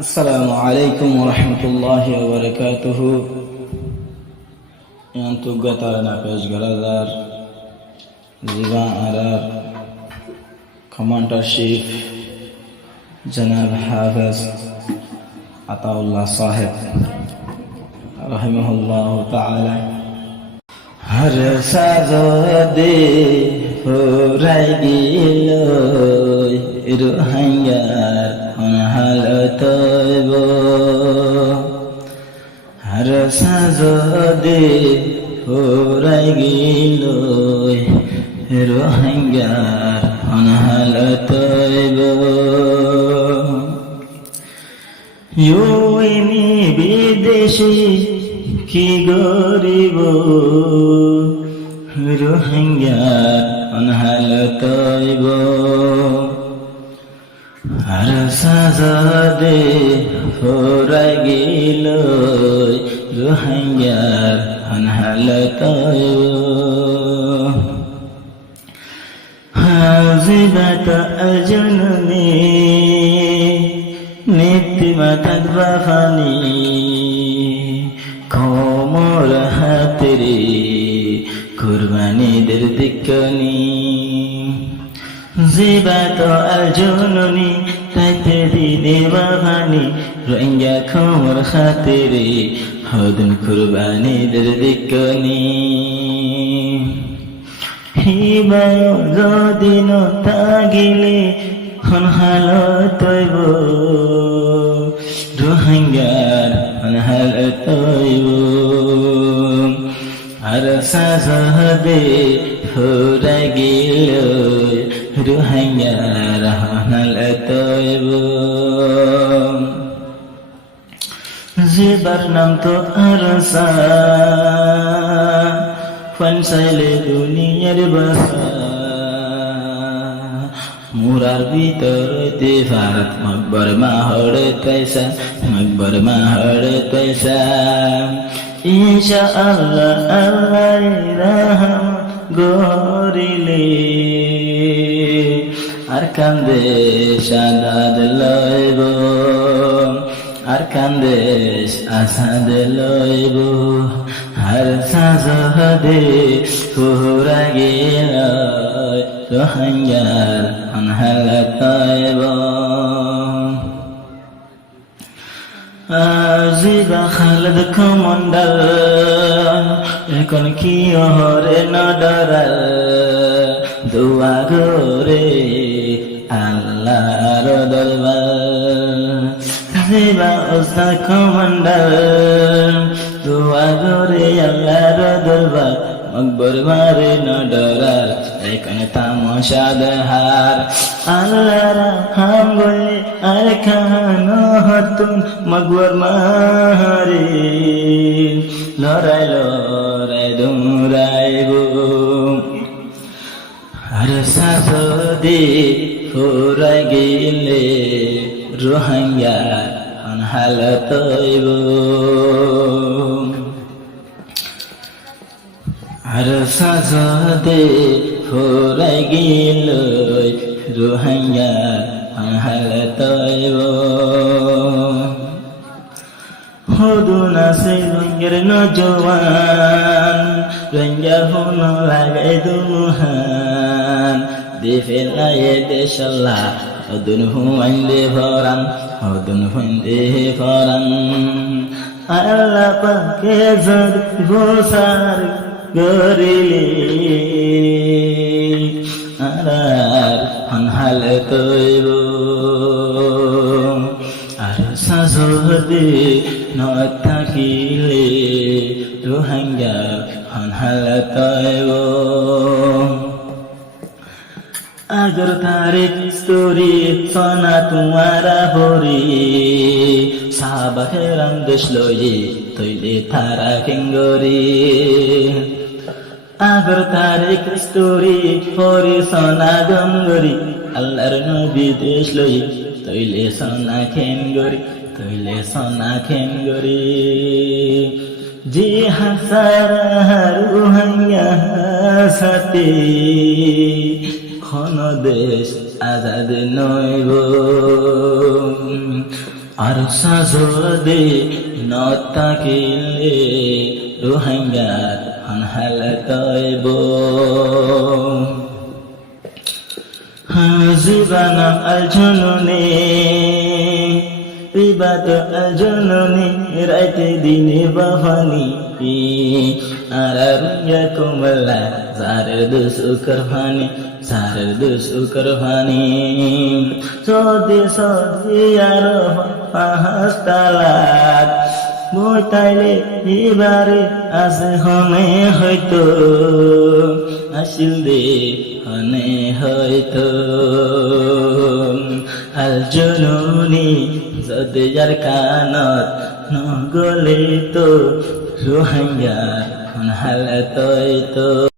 السلام عليكم ورحمة الله وبركاته. Yang tugas tarana peshgaradar Ziva Arar Commander-Chief Janab Hafiz Ataullah Sahib Rahimahullah Ta'ala. Har sajode hurai giloy ruhangar onhal toibo. Har sajode hurai giloy ruhangar onhal toibo. Yuini bideshi কি গরিব রোহিঙ্গার অনহাল তৈব আর সাজাদে ফোরাই গিল রোহিঙ্গার অনহাল তৈব হাজিবাত আজননি নিত্যমাতাত বাফানি কোমর হাতেরে কুরবানিদের দিকনি জিবাত আল জননী তাইতে দিনে বাবানি রোহিঙ্গা কোমর হাতেরে হদন কুরবানিদের দিকনি হিবায় যদিন তাগিলে হনহাল তৈব রোহিঙ্গার হনহাল তৈব আর সাজদে ফুরাই গিল রোহিঙ্গার হনহাল তৈব জিবার নাম তো আরসা ফানসাইলে দুনিয়ার বাসা মুরার ভিতরতে ভারত মকবর মাহর তৈসা মকবর মাহর তৈসা ইনশা আল্লাহ আল্লাহ রহম গরিলে আর কান্দে সাদাদ লইব আর কান্দেশ আসাদ লইব আর সাজদে ফুরা গেল রোহিঙ্গার অনহাল তৈব জিবা খালেদ কমান্ডার এখন কি হরে নডরাল দোয়া করে আল্লাহর দরবার জিবা ওস্তা কমান্ডার দোয়া করে আল্লাহর দরবার মকবর মারে নডরাল এখন তামশা দেহার আল্লাহর হাম গলে আর খানো হতুন মকবর মারে লড়াই লড়াই দৌড়াইব আর সাজদে ফুরাই গেলে রোহিঙ্গা অনহাল তৈব আর সাজদে ফুরাই গেল রোহিঙ্গা অনহাল তৈব হদুনা সে রঙের নজওয়ান রঙ্গা হুন লাগাই দুমহান দেফেলায়ে দেশাল্লা হদুন হুয়াইন্দে ভরান হদুন হুইন্দে ভরান আল্লাহ পাকে জর গোসার গরিলে আর অনহাল তৈব আর সাজদে নয় থাকিলে রোহিঙ্গা অনহাল তৈব আগর তারিখ স্টোরি সনা তোমারা হরি সাবাহেরাম দেশ লয়ে তৈলে তারা কেঙ্গরি আগর তারিখ স্টোরি হরি সনা গঙ্গরি আল্লাহর নবী দেশ লয়ে তৈলে সনা খেঙ্গরি তৈলে সনা খেঙ্গরি জি হাসার রোহিঙ্গা সাথে খন দেশ আজাদ নইব আর সাজদে নতাকিলে রোহিঙ্গার হালতইব জীবন আলজননে ইবাদ আলজননে রাইতে দিনে বাহানি আর রুয়া কুমলা জারের দুসুকর ভানি জারের দুসুকর ভানি সদে সদে আর পাহাস্তালাত বই তাইলে এবারে আছে হনে হয়তো আসিল দে হনে হয়তো আল জননী যদি যার কানত নগলে তো রোহিঙ্গা হালত তো